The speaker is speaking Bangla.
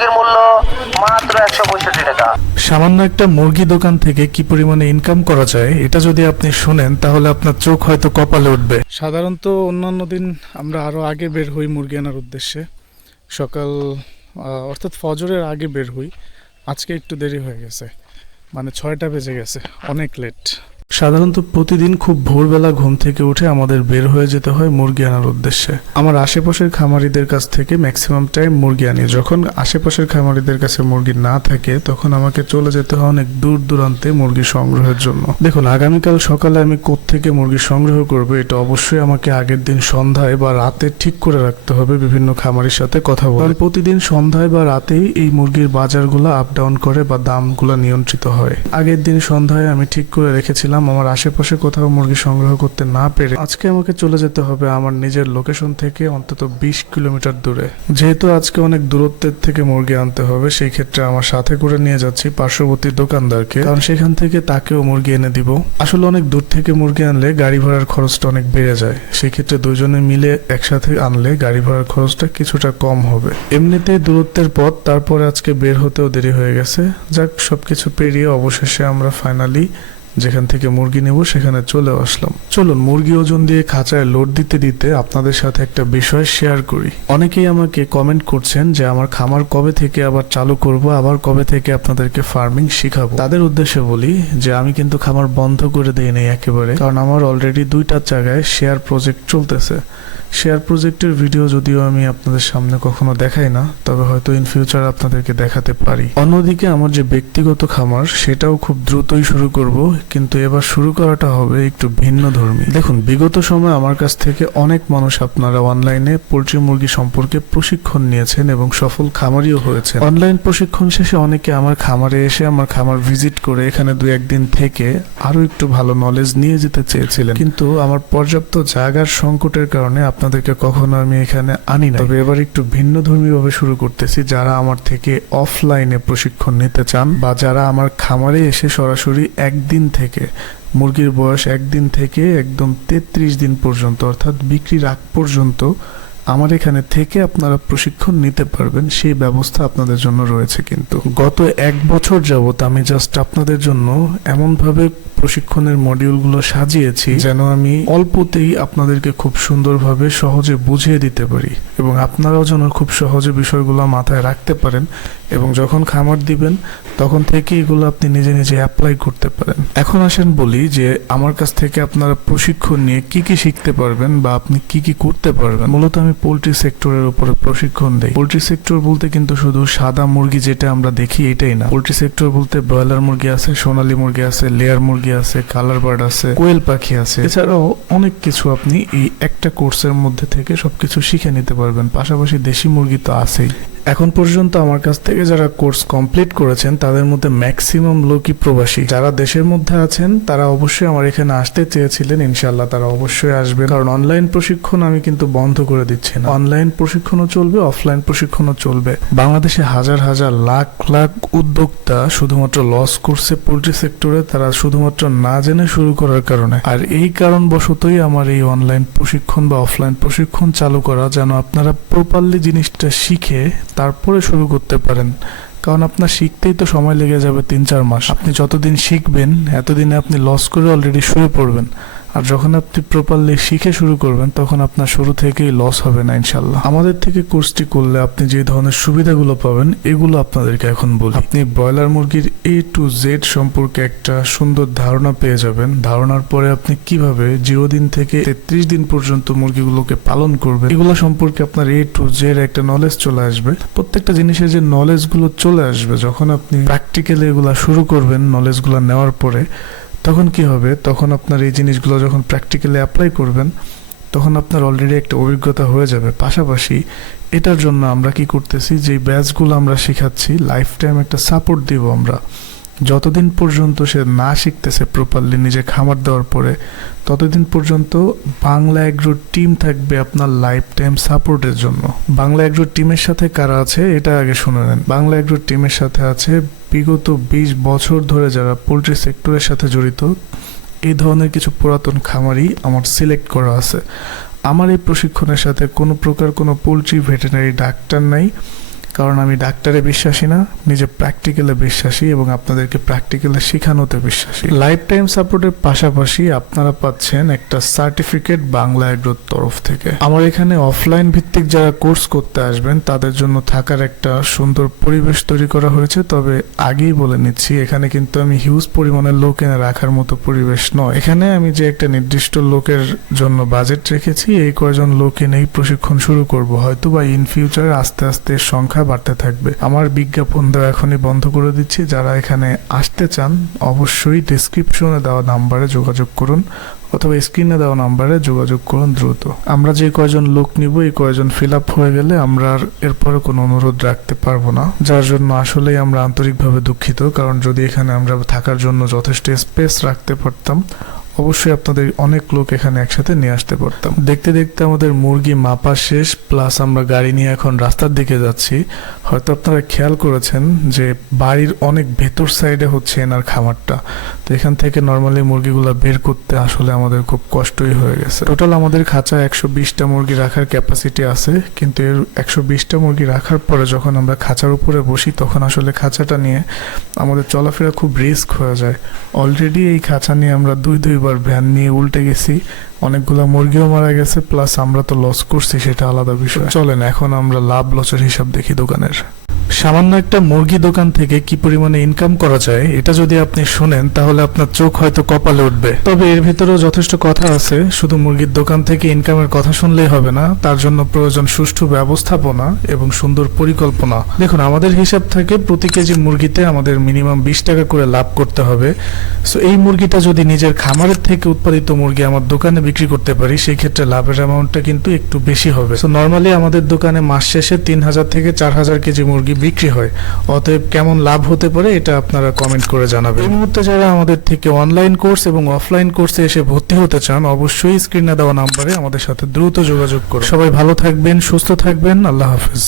মুরগির মূল্য মাত্র একশো পঁয়ষট্টি টাকা। সামান্য একটা মুরগি দোকান থেকে কি পরিমাণে ইনকাম করা যায় এটা যদি আপনি শোনেন তাহলে আপনার চোখ হয়তো কপালে উঠবে। সাধারণত অন্যান্য দিন আমরা আরও আগে বের হই মুরগি আনার উদ্দেশ্যে। সকাল অর্থাৎ ফজরের আগে বের হই। আজকে একটু দেরি হয়ে গেছে। মানে ছয়টা বেজে গেছে অনেক লেট সাধারণত প্রতিদিন খুব ভোরবেলা ঘুম থেকে উঠে আমাদের বের হয়ে যেতে হয় মুরগি আনার উদ্দেশ্যে। আমার আশেপাশের খামারিদের কাছ থেকে ম্যাক্সিমাম টাইম মুরগি আনি। যখন আশেপাশের খামারিদের কাছে মুরগি না থাকে, তখন আমাকে চলে যেতে হয় অনেক দূর দূরান্তে মুরগি সংগ্রহের জন্য। দেখুন, আগামীকাল সকালে আমি থেকে মুরগি সংগ্রহ করব, এটা অবশ্যই আমাকে আগের দিন সন্ধ্যায় বা রাতে ঠিক করে রাখতে হবে, বিভিন্ন খামারির সাথে কথা বলে। প্রতিদিন সন্ধ্যায় বা রাতেই এই মুরগির বাজারগুলো আপ ডাউন করে বা দামগুলো নিয়ন্ত্রিত হয়। আগের দিন সন্ধ্যায় আমি ঠিক করে রেখেছিলাম আমার আশেপাশে কোথাও মুরগি সংগ্রহ করতে না পেরে আজকে আমাকে চলে যেতে হবে আমার নিজের লোকেশন থেকে অন্তত বিশ কিলোমিটার দূরে। যেহেতু আজকে অনেক দূরত্বের থেকে মুরগি আনতে হবে, সেই ক্ষেত্রে আমার সাথে করে নিয়ে যাচ্ছি পার্শ্ববর্তী দোকানদারকে, কারণ সেখান থেকে তাকেও মুরগি এনে দিব। আসলে অনেক দূর থেকে মুরগি আনলে গাড়ি ভাড়ার খরচটা অনেক বেড়ে যায় সেই ক্ষেত্রে দুজনে মিলে একসাথে আনলে গাড়ি ভাড়ার খরচটা কিছুটা কম হবে। এমনিতেই দূরত্বের পথ, তারপরে আজকে বের হতেও দেরি হয়ে গেছে। যাক, সবকিছু পেরিয়ে অবশেষে আমরা ফাইনালি যেখান থেকে মুরগি নেব, সেখানে চলে আসলাম। চলুন, মুরগি ওজন দিয়ে খাঁচায় লোড দিতে দিতে আপনাদের সাথে একটা বিষয় শেয়ার করি। অনেকেই আমাকে কমেন্ট করছেন যে, আমার খামার কবে থেকে আবার চালু করব, আবার কবে থেকে আপনাদেরকে ফার্মিং শিখাবো? তাদের উদ্দেশ্যে বলি যে, আমি কিন্তু খামার বন্ধ করে দিই নেই একেবারে, কারণ আমার অলরেডি দুইটা জায়গায় শেয়ার প্রজেক্ট চলতেছে। শেয়ার প্রজেক্টের ভিডিও যদিও আমি আপনাদের সামনে কখনো দেখাই না, তবে হয়তো ইন ফিউচার আপনাদেরকে দেখাতে পারি। অন্যদিকে আমার যে ব্যক্তিগত খামার, সেটাও খুব দ্রুতই শুরু করব, কিন্তু এবার শুরু করাটা হবে একটু ভিন্ন ধর্মী। দেখুন, বিগত সময় আমার কাছ থেকে অনেক মানুষ আপনারা অনলাইনে পোলট্রি মুরগি সম্পর্কে প্রশিক্ষণ নিয়েছেন এবং সফল খামারিও হয়েছে অনলাইন প্রশিক্ষণ শেষে অনেকে আমার খামারে এসে, আমার খামার ভিজিট করে এখানে দু একদিন থেকে আরও একটু ভালো নলেজ নিয়ে যেতে চেয়েছিলেন। কিন্তু আমার পর্যাপ্ত জায়গার সংকটের কারণে আপনাদেরকে কখনো আমি এখানে আনি না তবে এবার একটু ভিন্ন ভাবে শুরু করতেছি, যারা আমার থেকে অফলাইনে প্রশিক্ষণ নিতে চান বা যারা আমার খামারে এসে সরাসরি একদিন থেকে, মুরগির বয়স একদিন থেকে একদম তেত্রিশ দিন পর্যন্ত, অর্থাৎ বিক্রির আগ পর্যন্ত আমার এখানে থেকে আপনারা প্রশিক্ষণ নিতে পারবেন, সেই ব্যবস্থা আপনাদের জন্য রয়েছে কিন্তু। গত এক বছর যাবত আমি জাস্ট আপনাদের জন্য এমনভাবে প্রশিক্ষণের মডিউলগুলো সাজিয়েছি যেন আমি অল্পতেই আপনাদেরকে খুব সুন্দরভাবে সহজে বুঝিয়ে দিতে পারি এবং আপনারাও যেন খুব সহজে বিষয়গুলো মাথায় রাখতে পারেন এবং যখন খামার দিবেন, তখন থেকে এগুলো আপনি নিজে নিজে অ্যাপ্লাই করতে পারেন। এখন আসেন বলি যে, আমার কাছ থেকে আপনারা প্রশিক্ষণ নিয়ে কি কি শিখতে পারবেন বা আপনি কি কি করতে পারবেন? মূলত আমি পোলট্রি সেক্টরের উপরে প্রশিক্ষণ দেই। পোলট্রি সেক্টর বলতে কিন্তু শুধু সাদা মুরগি যেটা আমরা দেখি এটাই না। পোলট্রি সেক্টর বলতে ব্রয়লার মুরগি আছে, সোনালী মুরগি আছে, লেয়ার মুরগি আছে কালার বার্ড আছে, কোয়েল পাখি আছে। এছাড়াও অনেক কিছু আপনি এই একটা কোর্সের মধ্যে থেকে সবকিছু শিখে নিতে পারবেন। পাশাপাশি দেশি মুরগি তো আছেই। এখন পর্যন্ত আমার কাছ থেকে যারা কোর্স কমপ্লিট করেছেন, তাদের মধ্যে ম্যাক্সিমাম লোকই প্রবাসী। যারা দেশের মধ্যে আছেন, তারা অবশ্যই আমার এখানে আসতে চেয়েছিলেন ইনশাল্লাহ তারা অবশ্যই আসবে কারণ অনলাইন প্রশিক্ষণ আমি কিন্তু বন্ধ করে দিচ্ছি না। অনলাইন প্রশিক্ষণও চলবে, অফলাইন প্রশিক্ষণও চলবে। বাংলাদেশে হাজার হাজার, লাখ লাখ উদ্যোক্তা শুধুমাত্র লস করছে পোলট্রি সেক্টরে তারা শুধুমাত্র না জেনে শুরু করার কারণে। আর এই কারণবশতই আমার এই অনলাইন প্রশিক্ষণ বা অফলাইন প্রশিক্ষণ চালু করা যেন আপনারা প্রপারলি জিনিসটা শিখে তারপরে শুরু করতে পারেন। কারণ আপনার শিখতেই তো সময় লেগে যাবে তিন চার মাস। আপনি যতদিন শিখবেন, এতদিনে আপনি লস করে অলরেডি শুরু পড়বেন। আর যখন আপনি প্রপারলি শিখে শুরু করবেন, তখন আপনার শুরু থেকেই লস হবে না ইনশাল্লাহ আমাদের থেকে কোর্সটি করলে আপনি যে ধরনের সুবিধাগুলো পাবেন, এগুলো আপনাদেরকে এখন বলি। আপনি ব্রয়লার মুরগির এ টু জেড সম্পর্কে একটা সুন্দর ধারণা পেয়ে যাবেন। ধারণার পরে আপনি কীভাবে জিরো দিন থেকে তেত্রিশ দিন পর্যন্ত মুরগিগুলোকে পালন করবেন, এগুলো সম্পর্কে আপনার এ টু জেড একটা নলেজ চলে আসবে। প্রত্যেকটা জিনিসের যে নলেজগুলো চলে আসবে, যখন আপনি প্র্যাকটিক্যালি এগুলা শুরু করবেন নলেজগুলো নেওয়ার পরে তখন কি হবে? তখন আপনার এই জিনিসগুলো যখন প্র্যাকটিক্যালি অ্যাপ্লাই করবেন, তখন আপনার অলরেডি একটা অভিজ্ঞতা হয়ে যাবে। পাশাপাশি এটার জন্য আমরা কি করতেছি? যে ব্যাচগুলো আমরা শেখাচ্ছি লাইফ টাইম একটা সাপোর্ট দিব আমরা। যতদিন পর্যন্ত সে না শিখতেছে প্রপারলি নিজে খামার দেওয়ার পরে, ততদিন পর্যন্ত বাংলা এগ্রো টিম থাকবে আপনার লাইফ টাইম সাপোর্টের জন্য। বাংলা এগ্রো টিমের সাথে কারা আছে, এটা আগে শুনে নেন। বাংলা এগ্রো টিমের সাথে আছে বিগত বিশ বছর ধরে যারা পোলট্রি সেক্টরের সাথে জড়িত এই ধরনের কিছু পুরাতন খামারি আমার সিলেক্ট করা আছে। আমার এই প্রশিক্ষণের সাথে কোনো প্রকার কোনো পোলট্রি ভেটেনারি ডাক্তার নাই। কারণ আমি ডাক্তারে বিশ্বাসী না, নিজে প্র্যাকটিক্যালে বিশ্বাসী এবং আপনাদেরকে প্র্যাকটিক্যালে শেখানোতে বিশ্বাসী। লাইফ টাইম সাপোর্টের পাশাপাশি আপনারা পাচ্ছেন একটা সার্টিফিকেট বাংলা এগ্রোর তরফ থেকে। আমার এখানে অফলাইন ভিত্তিক যারা কোর্স করতে আসবেন, তাদের জন্য থাকার একটা সুন্দর পরিবেশ তৈরি করা হয়েছে। তবে আগেই বলে নিচ্ছি, এখানে কিন্তু আমি হিউজ পরিমাণের লোক এনে রাখার মতো পরিবেশ নয়। এখানে আমি যে একটা নির্দিষ্ট লোকের জন্য বাজেট রেখেছি, এই কয়জন লোক এনেই প্রশিক্ষণ শুরু করব। হয়তো বা ইন ফিউচার আস্তে আস্তে সংখ্যা বাড়তে থাকবে। আমার বিজ্ঞাপন দেওয়া এখনই বন্ধ করে দিচ্ছি। যারা এখানে আসতে চান, অবশ্যই ডিসক্রিপশনে দেওয়া নাম্বারে যোগাযোগ করুন অথবা স্ক্রিনে দেওয়া নাম্বারে যোগাযোগ করুন দ্রুত। আমরা যে কয়জন লোক নিব, এই কয়জন ফিল আপ হয়ে গেলে আমরা আর এরপরে কোনো অনুরোধ রাখতে পারব না। যার জন্য আসলেই আমরা আন্তরিকভাবে দুঃখিত, কারণ যদি এখানে আমরা থাকার জন্য যথেষ্ট স্পেস রাখতে পারতাম অবশ্যই আপনাদের অনেক লোক এখানে একসাথে নিয়ে আসতে পারতাম। দেখতে দেখতে আমাদের মুরগি মাপা শেষ প্লাস আমরা গাড়ি নিয়ে এখন রাস্তার দিকে যাচ্ছি। হয়তো আপনারা খেয়াল করেছেন যে বাড়ির অনেক ভেতর সাইডে হচ্ছে এনার খামারটা। তো এখান থেকে নর্মালি মুরগিগুলো বের করতে আসলে আমাদের খুব কষ্টই হয়ে গেছে। টোটাল আমাদের খাঁচায় একশো বিশটা মুরগি রাখার ক্যাপাসিটি আছে, কিন্তু এর একশো বিশটা মুরগি রাখার পরে যখন আমরা খাঁচার উপরে বসি, তখন আসলে খাঁচাটা নিয়ে আমাদের চলাফেরা খুব রিস্ক হয়ে যায়। অলরেডি এই খাঁচা নিয়ে আমরা দুই দুইবার ভ্যান নিয়ে উল্টে গেছি। অনেকগুলো মুরগিও মারা গেছে প্লাস আমরা তো লস করছি, সেটা আলাদা বিষয়। চলেন, এখন আমরা লাভ লসের হিসাব দেখি দোকানের। সামান্য একটা মুরগি দোকান থেকে কি পরিমাণে ইনকাম করা যায়, এটা যদি আপনি শুনেন, তাহলে আপনার চোখ হয়তো কপালে উঠবে। তবে এর ভিতরেও যথেষ্ট কথা আছে, শুধু মুরগির দোকান থেকে ইনকামের কথা শুনলেই হবে না, তার জন্য প্রয়োজন সুষ্ঠু ব্যবস্থাপনা এবং সুন্দর পরিকল্পনা। দেখুন, আমাদের হিসাব থাকে প্রতি কেজি মুরগিতে আমাদের মিনিমাম বিশ টাকা করে লাভ করতে হবে। সো এই মুরগিটা যদি নিজের খামারের থেকে উৎপাদিত মুরগি আমার দোকানে বিক্রি করতে পারি, সেই ক্ষেত্রে লাভের অ্যামাউন্টটা কিন্তু একটু বেশি হবে। সো নর্মালি আমাদের দোকানে মাস শেষে তিন হাজার থেকে চার হাজার কেজি মুরগি বিক্রি হয়। অতএব কেমন লাভ হতে পারে এটা আপনারা কমেন্ট করে জানাবেন। এই মুহূর্তে যারা আমাদের থেকে অনলাইন কোর্স এবং অফলাইন কোর্সে এসে ভর্তি হতে চান, অবশ্যই স্ক্রিনে দেওয়া নাম্বারে আমাদের সাথে দ্রুত যোগাযোগ করুন। সবাই ভালো থাকবেন, সুস্থ থাকবেন, আল্লাহ হাফেজ।